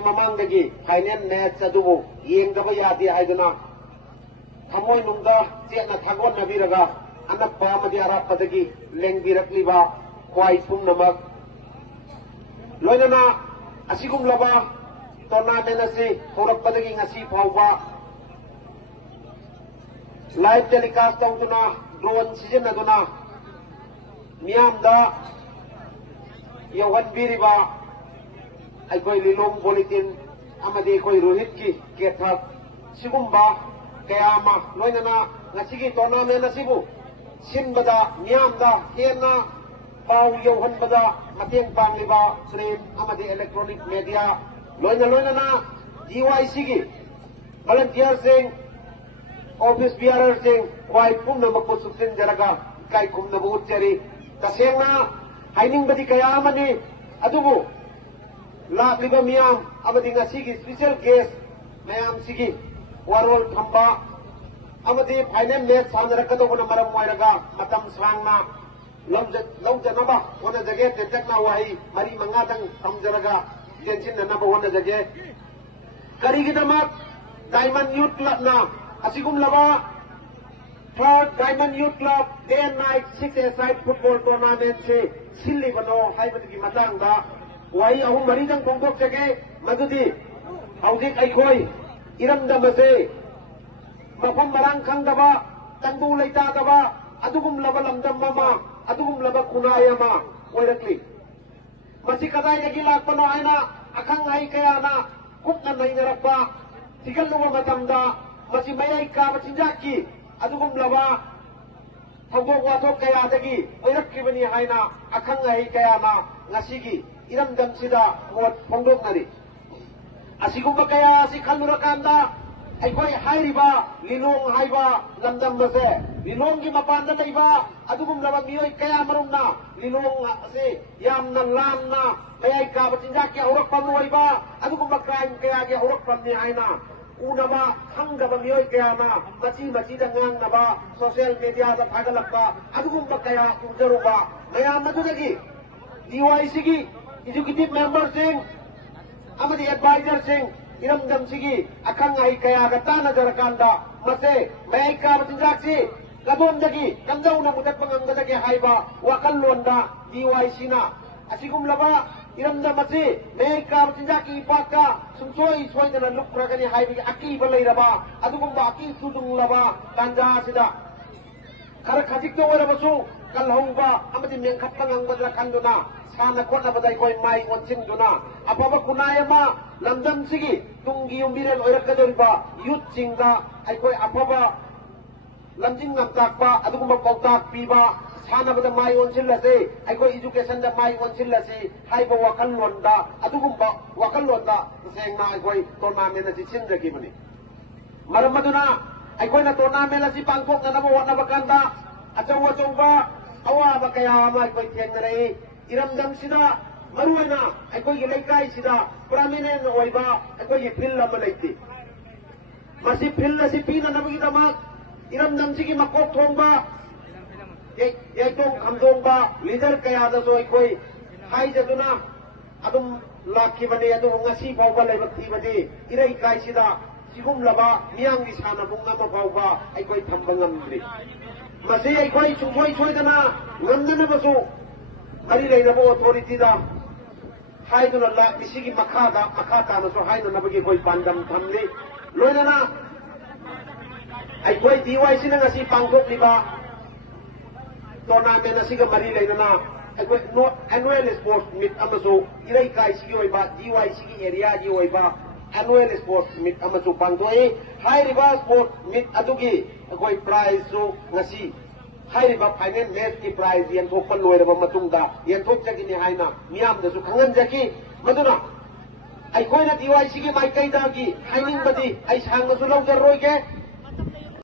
की ममांगदगी final match अदुबु येंगदबा यादे हाइदना थमोय नुंगा चेना थागोन नबीरगा अनप्पा अमदि अरापदगी लेंबिरक्लिबा ख्वाई पुमनमक लोइनना असिगुमलबा टूर्नामेंट असी होरकपदगी ngasi फावबा लाइव टेलीकास्ट तौदुना ड्रोन सिजनदुना मियामदा यौहनबीरिबा अखोई लिलोंग बुलेटिन अमदि अखोई रोहित की केथक सिगुम्बा कयामा लोइनना ngasi टूर्नामेंट असिबु सिनबदा मियामदा हेना पाउ यौहनबदा मतेंग पांगलिबा प्रिंट अमदि इलेक्ट्रॉनिक मीडिया लोइनना GYC की वॉलंटियर सिंह ऑफिस बियरर सिंह ख्वाई पुनमको सुप्रीम जरगा kai kumnabu utjari tasengna hainingbadi kayamani adubu lakliba miyam amadi ngasigi special guest mayam sigi warol thamba amadi final match sanrakadobuna maram moiraga matam sangna lomjanaba wana jage tenjakna wahi mari manga dang samjaraga tension naba wana jage karigidamak diamond youth club na asigum laba Third Diamond Youth Club Day and Night 6-a-side football tournament से सिल्ली बनो हाइबत की मतंगा वही अहु मरीजंग पोंगोक जगे मधुदी हौजिक अखोई इरमदम से मफम मरांग खंगदबा तंबू लेतादबा अदुगुम लबा लमदम ममा अदुगुम लबा खुनायमा ओइरक्ली मसी कदाई लगी लाकपनो आइना अखंग हाई कयाना कुपना नैनरप्पा तिगल्लुवा मतमदा मसी मयाई का बचिंजाकी अदुगुम लबा थौदोक वाथोक कयादगी ओइरक्किबनी हाइना अखंग हाई कयाना ngasiगी इरमदम सिदा मोट फोंदोकनरी असिगुम्बा कया असि खल्लुरकांदा अखोई हाइरिबा लिलोंग हाइबा लमदम बसे लिलोंग की मपानदा लैबा अदुगुम लबा मियोय कया मरुमना लिलोंग असे यामना लामना मयाई का बचिंजा के औरकपम ओइबा अदुगुम्बा क्राइम कया के औरकपमनी हाइना उनबा खंगदबा मियोय कयाना मची मचीदा ngangnaba सोशल मीडिया दा थागलक्का अदुगुम्बा कया उजरुबा मयाम मदुदगी DYC की एग्जीक्यूटिव मेंबर सिंह अमदी एडवाइजर सिंह इरमदम सिगी अखंग हाई कया गा तानजरकांदा मसे मयाई का बचिंजाक्सी कदोमदगी कंदौना मुदत्पंगंगदगे हाइबा वकल्लोंदा DYC ना असिगुमलबा इरमदम मसी मयाई का बचिंजाकी इपाका सुमसोई सोइदना लुक्रागनी हाइबी अकीबा लैरबा अदुगुम्बा अकी सुदुंगलबा कांजा सिदा खर खजिक्तो ओरबसु कलहौबा अमदी मेंखत्पंगंगदला खंदुना साना खोटबदा कोई माई ओनसिंगदुना अफबा कुनायमा लमदम सिगी तुंगी उम्बिरेल ओइरकदोरिबा यूथ सिंगा अखोई अफबा लमजिंग ngaptakpa adugumba pautak piba sanabada mai onsilase अखोई एजुकेशन दा mai onsilase haiba wakallonda adugumba wakallonda sengna अखोई टूर्नामेंट asi sinjagibani maramaduna अखोई ना tournament asi pangkoknaba wanaba kanda achawba awaba kaya ma अखोई थेंगरे इरमदम सिदा मरुना अखोई लेकाई सिदा prominent ओइबा अखोई फिल्ड अमा लेति मसी फिल्ड asi pina nabagidama इरमदम सिगी मकोक थोंबा एकदम खमदोंबा लीडर कयादसो अखोई हाइजदुना अदुम लाखिबने अदु ngasi फावबा लेबथीबदि इरै काइसिदा सिगुमलबा मियांगी सानाबुंग अमा फावबा अखोई थंबा ngamdri मसी अखोई सुंगोई सोइदना ngamदनबसु मरी लेनबो अथॉरिटी दा हाइदुना लाखिसिगी मखातानसो हाइननबगी कोई पांदम थमली लोइनना अखोई DYC ना ngasi पांगथोकलिबा टूर्नामेंट असिगा मरी लेनना अखोई एनुअल स्पोर्ट्स मीट अमसो इरै काइसिगी ओइबा DYC की एरिया जी ओइबा एनुअल स्पोर्ट्स मीट अमसो पांगथोई हाइरिबा स्पोर्ट्स मीट अदुगी अखोई प्राइज सो ngasi हाइरिबा फाइनल मैच की प्राइज यंथोकपा लोइरबा मतुंगदा यंथोकजगिनि हाइना मियामदसु खंगनजगी मदुना अखोइना DYC की माइकैदागी हाइनिंगबदी आई सांगसु लौजरोइगे